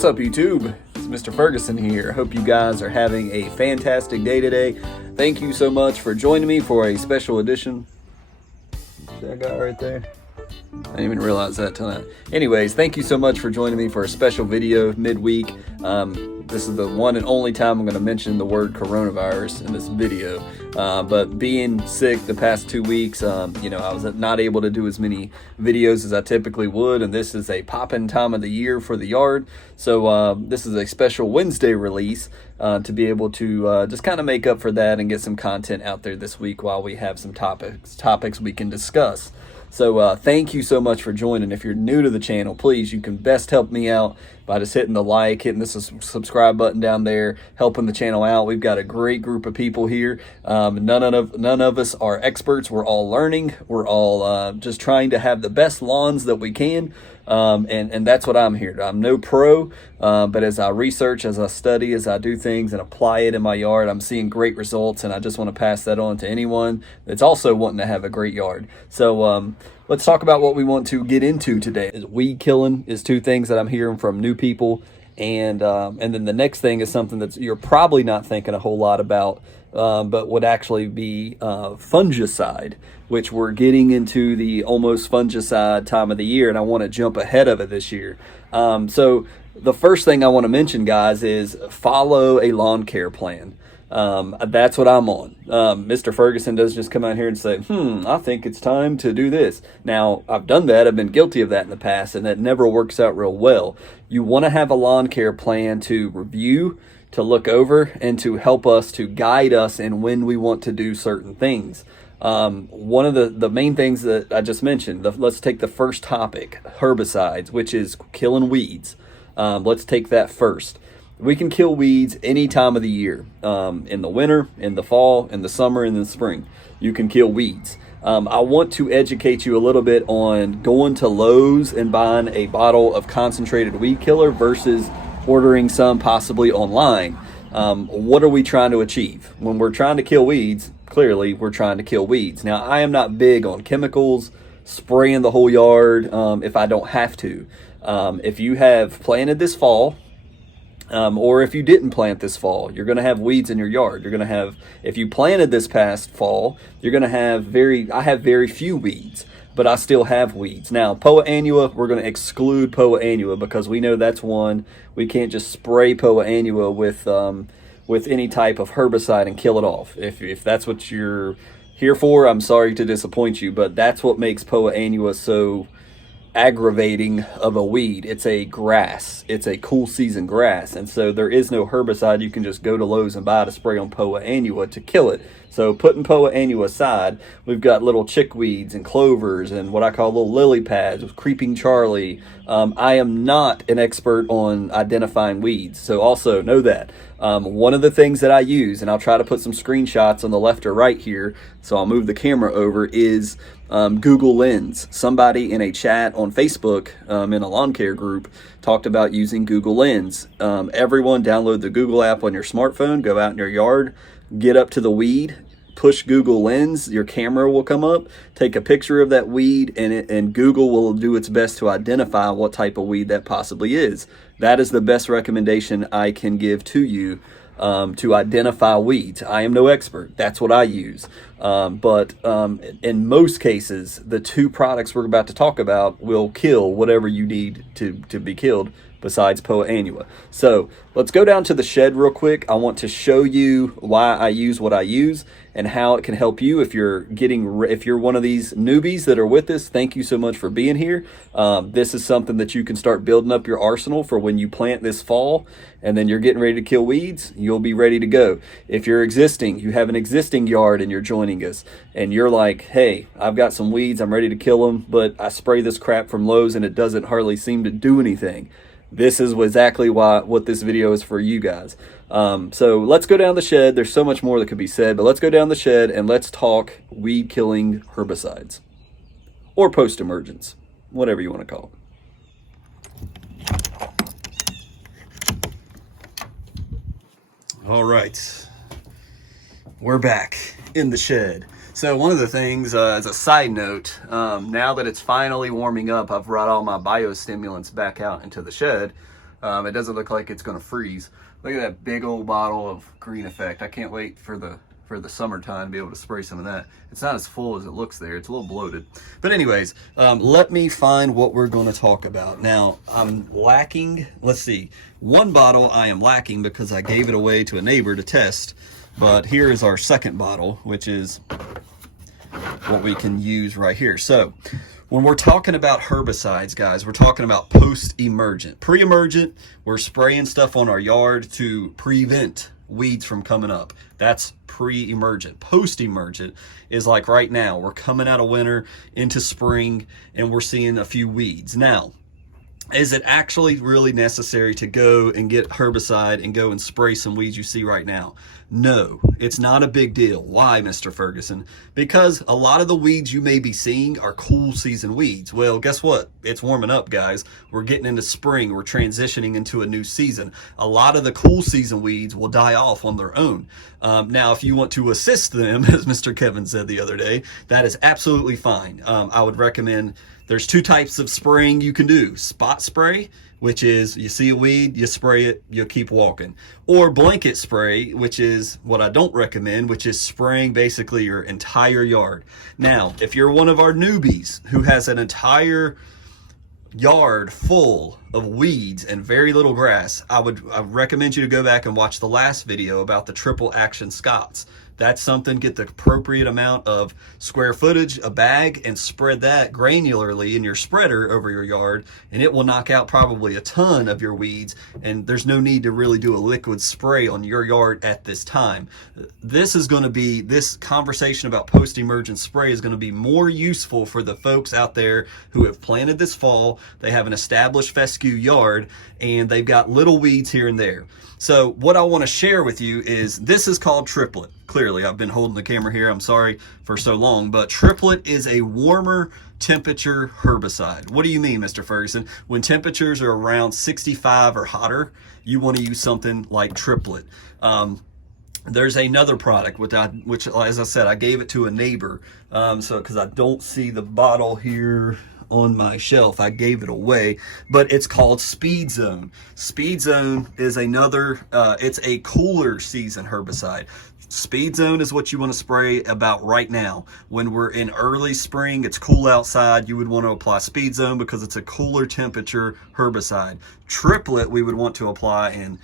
What's up, YouTube? It's Mr. Ferguson here. Hope you guys are having a fantastic day today. Thank you so much for joining me for a special edition. See that guy right there? I didn't even realize that till now. Anyways, thank you so much for joining me for a special video midweek. This is the one and only time I'm going to mention the word coronavirus in this video. But being sick the past 2 weeks, I was not able to do as many videos as I typically would, and this is a poppin' time of the year for the yard. So this is a special Wednesday release to be able to just kind of make up for that and get some content out there this week while we have some topics we can discuss. So thank you so much for joining. If you're new to the channel, please, you can best help me out by just hitting the like, hitting the subscribe button down there, helping the channel out. We've got a great group of people here. None of us are experts. We're all learning. We're all just trying to have the best lawns that we can. And that's what I'm here to. I'm no pro, but as I research, as I study, as I do things and apply it in my yard, I'm seeing great results, and I just want to pass that on to anyone that's also wanting to have a great yard. So let's talk about what we want to get into today. Weed killing is two things that I'm hearing from new people, and then the next thing is something that you're probably not thinking a whole lot about, but would actually be fungicide, which we're getting into the almost fungicide time of the year, and I want to jump ahead of it this year. So the first thing I want to mention, guys, is follow a lawn care plan. That's what I'm on. Mr. Ferguson doesn't just come out here and say, I think it's time to do this. Now, I've done that. I've been guilty of that in the past, and that never works out real well. You want to have a lawn care plan to review, to look over, and to help us, to guide us in when we want to do certain things. One of the main things that I just mentioned, let's take the first topic, herbicides, which is killing weeds. Let's take that first. We can kill weeds any time of the year, in the winter, in the fall, in the summer, and in the spring. You can kill weeds. I want to educate you a little bit on going to Lowe's and buying a bottle of concentrated weed killer versus ordering some possibly online. What are we trying to achieve? When we're trying to kill weeds, clearly we're trying to kill weeds. Now, I am not big on chemicals, spraying the whole yard if I don't have to. If you have planted this fall, or if you didn't plant this fall, you're going to have weeds in your yard. You're going to have, if you planted this past fall, you're going to have I have very few weeds, but I still have weeds. Now, Poa annua, we're going to exclude Poa annua because we know that's one. We can't just spray Poa annua with any type of herbicide and kill it off. If that's what you're here for, I'm sorry to disappoint you, but that's what makes Poa annua so aggravating of a weed. It's a grass. It's a cool season grass, and so there is no herbicide you can just go to Lowe's and buy to spray on Poa annua to kill it. So putting Poa annua aside, we've got little chickweeds and clovers and what I call little lily pads with creeping Charlie. I am not an expert on identifying weeds, so also know that. One of the things that I use, and I'll try to put some screenshots on the left or right here, so I'll move the camera over, is Google Lens. Somebody in a chat on Facebook in a lawn care group talked about using Google Lens. Everyone download the Google app on your smartphone, go out in your yard, get up to the weed, push Google Lens, your camera will come up, take a picture of that weed, and Google will do its best to identify what type of weed that possibly is. That is the best recommendation I can give to you to identify weeds. I am no expert. That's what I use. But in most cases, the two products we're about to talk about will kill whatever you need to be killed besides Poa annua. So let's go down to the shed real quick. I want to show you why I use what I use and how it can help you if you're one of these newbies that are with us. Thank you so much for being here. This is something that you can start building up your arsenal for when you plant this fall and then you're getting ready to kill weeds. You'll be ready to go. If you have an existing yard and you're joining us and you're like, hey, I've got some weeds, I'm ready to kill them, but I spray this crap from Lowe's and it doesn't hardly seem to do anything. This is exactly what this video is for you guys. So let's go down the shed. There's so much more that could be said, but let's go down the shed and let's talk weed killing herbicides or post-emergence, whatever you want to call it. All right, we're back in the shed. So one of the things, as a side note, now that it's finally warming up, I've brought all my biostimulants back out into the shed. It doesn't look like it's gonna freeze. Look at that big old bottle of Green Effect. I can't wait for the summertime to be able to spray some of that. It's not as full as it looks there. It's a little bloated. But anyways, let me find what we're going to talk about. Now, I'm lacking, let's see, one bottle I am lacking because I gave it away to a neighbor to test. But here is our second bottle, which is what we can use right here. So when we're talking about herbicides, guys, we're talking about post-emergent. Pre-emergent, we're spraying stuff on our yard to prevent weeds from coming up. That's pre-emergent. Post-emergent is like right now. We're coming out of winter into spring and we're seeing a few weeds. Now, is it actually really necessary to go and get herbicide and go and spray some weeds you see right now? No, it's not a big deal. Why, Mr. Ferguson? Because a lot of the weeds you may be seeing are cool season weeds. Well, guess what? It's warming up, guys. We're getting into spring. We're transitioning into a new season. A lot of the cool season weeds will die off on their own. Now, if you want to assist them, as Mr. Kevin said the other day, that is absolutely fine. I would recommend there's two types of spraying you can do. Spot spray, which is you see a weed, you spray it, you'll keep walking. Or blanket spray, which is what I don't recommend, which is spraying basically your entire yard. Now, if you're one of our newbies who has an entire yard full of weeds and very little grass, I recommend you to go back and watch the last video about the triple action Scots. That's something, get the appropriate amount of square footage, a bag, and spread that granularly in your spreader over your yard, and it will knock out probably a ton of your weeds, and there's no need to really do a liquid spray on your yard at this time. This conversation about post-emergent spray is going to be more useful for the folks out there who have planted this fall. They have an established fescue yard, and they've got little weeds here and there. So what I want to share with you is this is called Triplet. Clearly, I've been holding the camera here. I'm sorry for so long, but Triplet is a warmer temperature herbicide. What do you mean, Mr. Ferguson? When temperatures are around 65 or hotter, you want to use something like Triplet. There's another product which, as I said, I gave it to a neighbor. Because I don't see the bottle here on my shelf, I gave it away, but it's called Speed Zone. Speed Zone is another, it's a cooler season herbicide. Speed Zone is what you want to spray about right now. When we're in early spring, it's cool outside, you would want to apply Speed Zone because it's a cooler temperature herbicide. Triplet we would want to apply in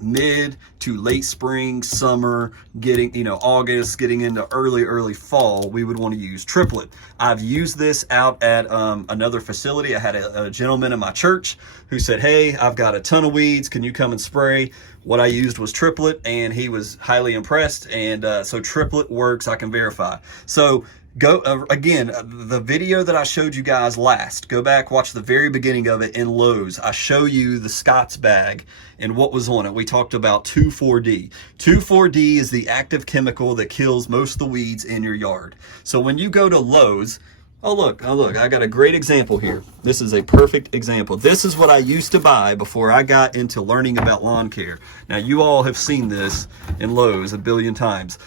mid to late spring, summer, getting, August, getting into early fall, we would want to use Triplet. I've used this out at another facility. I had a gentleman in my church who said, hey, I've got a ton of weeds, can you come and spray? What I used was Triplet, and he was highly impressed, and so Triplet works, I can verify. So go again, the video that I showed you guys last, go back, watch the very beginning of it in Lowe's. I show you the Scott's bag and what was on it. We talked about 2,4-D. 2,4-D is the active chemical that kills most of the weeds in your yard. So when you go to Lowe's, oh look, I got a great example here. This is a perfect example. This is what I used to buy before I got into learning about lawn care. Now you all have seen this in Lowe's a billion times.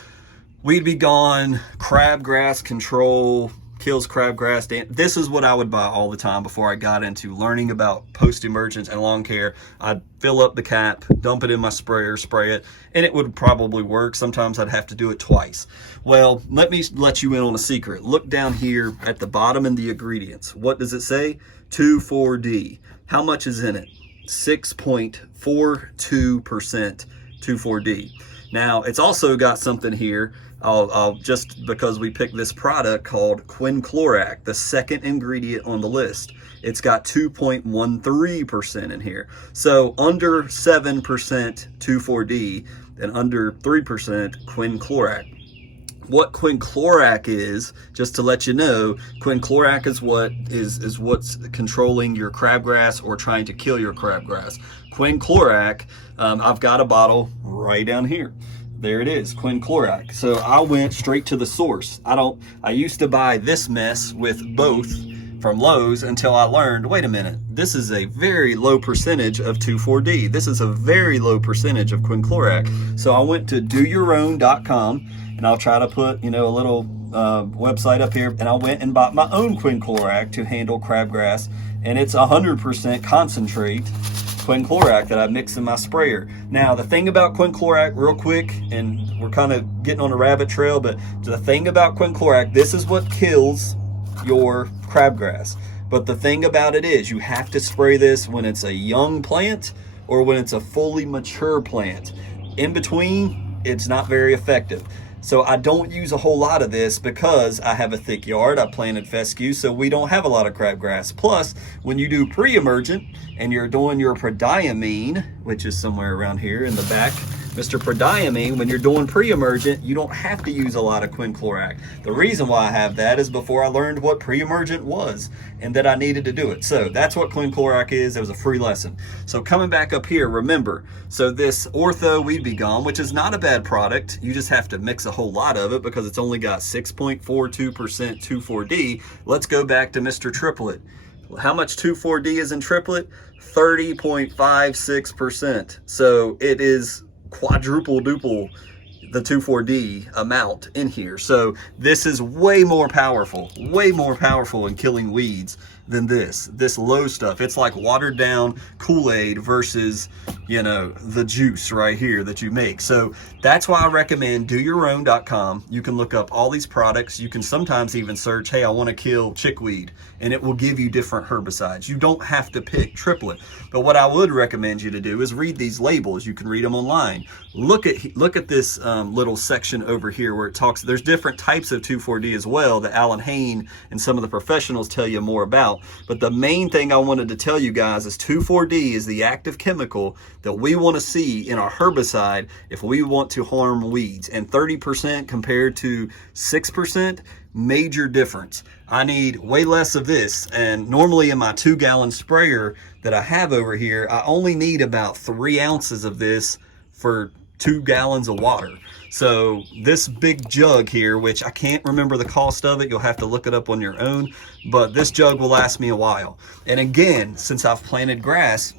Weed Be Gone, crabgrass control, kills crabgrass. This is what I would buy all the time before I got into learning about post-emergent and lawn care. I'd fill up the cap, dump it in my sprayer, spray it, and it would probably work. Sometimes I'd have to do it twice. Well, let me let you in on a secret. Look down here at the bottom in the ingredients. What does it say? 2,4-D. How much is in it? 6.42% 2,4-D. Now, it's also got something here, I'll just because we picked this product called quinclorac, the second ingredient on the list. It's got 2.13% in here. So under 7% 2,4-D and under 3% quinclorac. What quinclorac is, just to let you know, quinclorac is what's controlling your crabgrass or trying to kill your crabgrass. Quinclorac, I've got a bottle right down here. There it is, quinclorac. So I went straight to the source. I used to buy this mess with both from Lowe's until I learned, wait a minute, this is a very low percentage of 2,4-D. This is a very low percentage of quinclorac. So I went to doyourown.com, and I'll try to put, a little website up here, and I went and bought my own quinclorac to handle crabgrass, and it's 100% concentrate quinclorac that I mix in my sprayer. Now, the thing about quinclorac, real quick, and we're kind of getting on a rabbit trail, but the thing about quinclorac, this is what kills your crabgrass. But the thing about it is you have to spray this when it's a young plant or when it's a fully mature plant. In between, it's not very effective. So I don't use a whole lot of this because I have a thick yard. I planted fescue, so we don't have a lot of crabgrass. Plus, when you do pre-emergent and you're doing your prodiamine, which is somewhere around here in the back, Mr. Prodiamine, when you're doing pre-emergent, you don't have to use a lot of quinclorac. The reason why I have that is before I learned what pre-emergent was and that I needed to do it. So that's what quinclorac is. It was a free lesson. So coming back up here, remember, so this Ortho Weed Be Gone, which is not a bad product, you just have to mix a whole lot of it because it's only got 6.42% 2,4-D. Let's go back to Mr. Triplet. How much 2,4-D is in triplet? 30.56%. So it is quadruple duple the 2,4-D amount in here. So this is way more powerful in killing weeds than this low stuff. It's like watered down Kool-Aid versus, you know, the juice right here that you make. So that's why I recommend doyourown.com. You can look up all these products. You can sometimes even search, hey, I want to kill chickweed, and it will give you different herbicides. You don't have to pick triplet. But what I would recommend you to do is read these labels. You can read them online. Look at this little section over here where it talks, there's different types of 2,4-D as well that Alan Hain and some of the professionals tell you more about. But the main thing I wanted to tell you guys is 2,4-D is the active chemical that we want to see in our herbicide if we want to harm weeds. And 30% compared to 6%, major difference. I need way less of this, and normally in my 2-gallon sprayer that I have over here, I only need about 3 ounces of this for 2 gallons of water. So this big jug here, which I can't remember the cost of it, you'll have to look it up on your own, but this jug will last me a while. And again, since I've planted grass,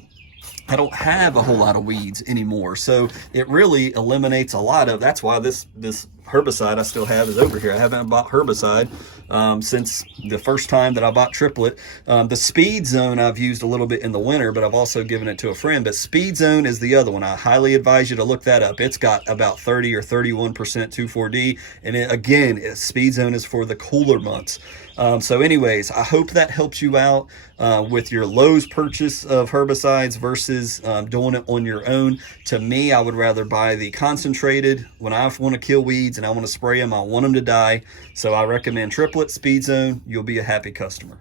I don't have a whole lot of weeds anymore. So it really eliminates a lot of, that's why this herbicide I still have is over here. I haven't bought herbicide since the first time that I bought triplet. The Speed Zone I've used a little bit in the winter, but I've also given it to a friend. But Speed Zone is the other one. I highly advise you to look that up. It's got about 30 or 31% 2,4-D. And again, Speed Zone is for the cooler months. So anyways, I hope that helps you out with your Lowe's purchase of herbicides versus doing it on your own. To me, I would rather buy the concentrated. When I want to kill weeds and I want to spray them, I want them to die. So I recommend triplet, Speed Zone. You'll be a happy customer.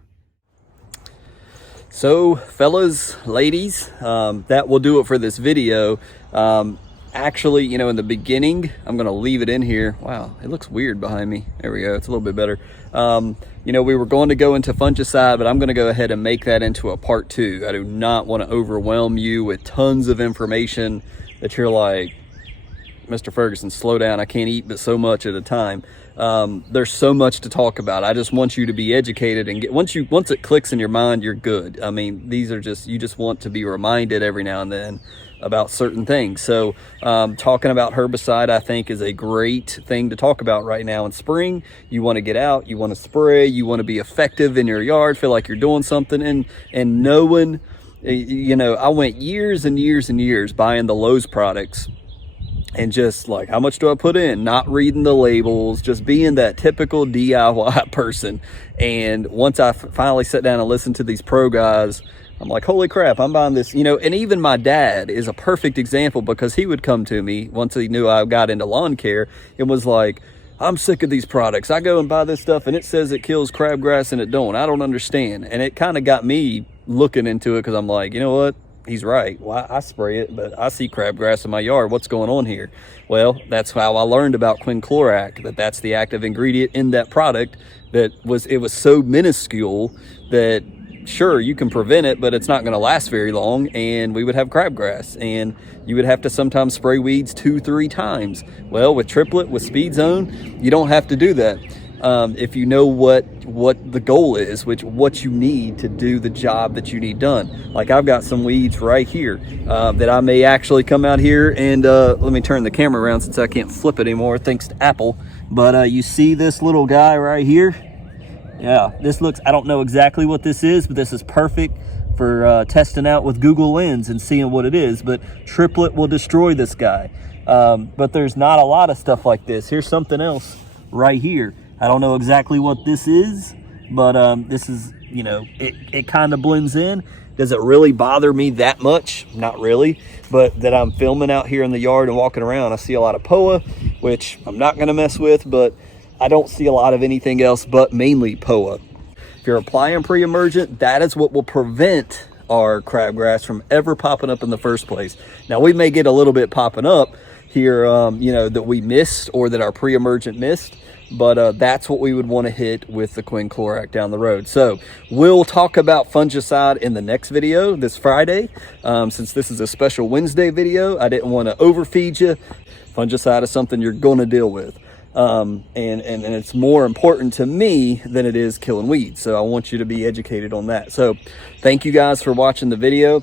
So fellas, ladies, that will do it for this video. Actually, you know, in the beginning, I'm going to leave it in here. Wow, it looks weird behind me. There we go. It's a little bit better. You know, we were going to go into fungicide, but I'm going to go ahead and make that into a part 2. I do not want to overwhelm you with tons of information that you're like, Mr. Ferguson, slow down. I can't eat but so much at a time. There's so much to talk about. I just want you to be educated and get, once it clicks in your mind, you're good. I mean, these are just, you just want to be reminded every now and then about certain things. So talking about herbicide, I think, is a great thing to talk about right now in spring. You want to get out, you want to spray, you want to be effective in your yard, feel like you're doing something, and knowing, you know, I went years and years and years buying the Lowe's products and just like, how much do I put in? Not reading the labels, just being that typical DIY person. And once I finally sat down and listened to these pro guys, I'm like, holy crap, I'm buying this, you know. And even my dad is a perfect example, because he would come to me once he knew I got into lawn care and was like, I'm sick of these products. I go and buy this stuff and it says it kills crabgrass and it don't. I don't understand. And it kind of got me looking into it, because I'm like, you know what? He's right. Well, I spray it, but I see crabgrass in my yard. What's going on here? Well, that's how I learned about quinclorac, that's the active ingredient in that product. It was so minuscule that sure, you can prevent it, but it's not going to last very long, and we would have crabgrass, and you would have to sometimes spray weeds 2-3 times. Well, with triplet, with Speed Zone, you don't have to do that. If you know what the goal is, what you need to do the job that you need done. Like I've got some weeds right here that I may actually come out here and let me turn the camera around since I can't flip it anymore thanks to Apple. But you see this little guy right here? Yeah, this looks, I don't know exactly what this is, but this is perfect for testing out with Google Lens and seeing what it is, but triplet will destroy this guy. But there's not a lot of stuff like this. Here's something else right here. I don't know exactly what this is, but this is, you know, it kind of blends in. Does it really bother me that much? Not really, but that I'm filming out here in the yard and walking around, I see a lot of POA, which I'm not gonna mess with, but I don't see a lot of anything else but mainly POA. If you're applying pre-emergent, that is what will prevent our crabgrass from ever popping up in the first place. Now we may get a little bit popping up here, you know, that we missed or that our pre-emergent missed, but that's what we would want to hit with the quinclorac down the road. So we'll talk about fungicide in the next video this Friday. Since this is a special Wednesday video, I didn't want to overfeed you. Fungicide is something you're going to deal with. And it's more important to me than it is killing weeds. So I want you to be educated on that. So thank you guys for watching the video.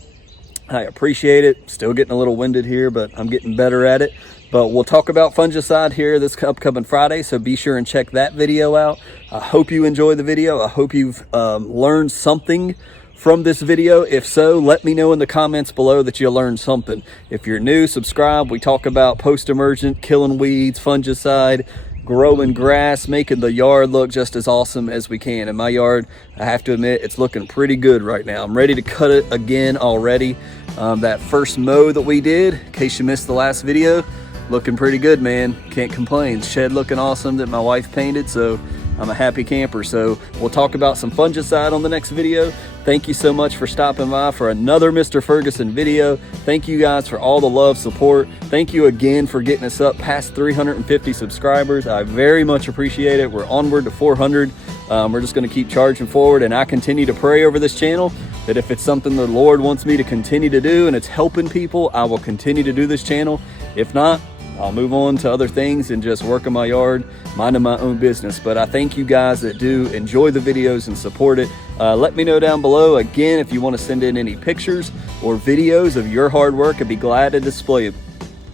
I appreciate it. Still getting a little winded here, but I'm getting better at it. But we'll talk about fungicide here this upcoming Friday, so be sure and check that video out. I hope you enjoyed the video. I hope you've learned something from this video. If so, let me know in the comments below that you learned something. If you're new, subscribe. We talk about post-emergent, killing weeds, fungicide, growing grass, making the yard look just as awesome as we can. In my yard, I have to admit, it's looking pretty good right now. I'm ready to cut it again already. That first mow that we did, in case you missed the last video, looking pretty good, man. Can't complain. Shed looking awesome that my wife painted, so I'm a happy camper. So we'll talk about some fungicide on the next video. Thank you so much for stopping by for another Mr. Ferguson video. Thank you guys for all the love, support. Thank you again for getting us up past 350 subscribers. I very much appreciate it. We're onward to 400. We're just going to keep charging forward, and I continue to pray over this channel that if it's something the Lord wants me to continue to do and it's helping people, I will continue to do this channel. If not, I'll move on to other things and just work in my yard, minding my own business. But I thank you guys that do enjoy the videos and support it. Let me know down below. Again, if you want to send in any pictures or videos of your hard work, I'd be glad to display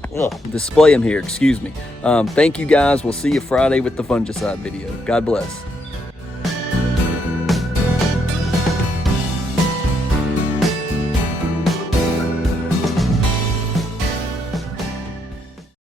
them here, excuse me. Thank you guys. We'll see you Friday with the fungicide video. God bless.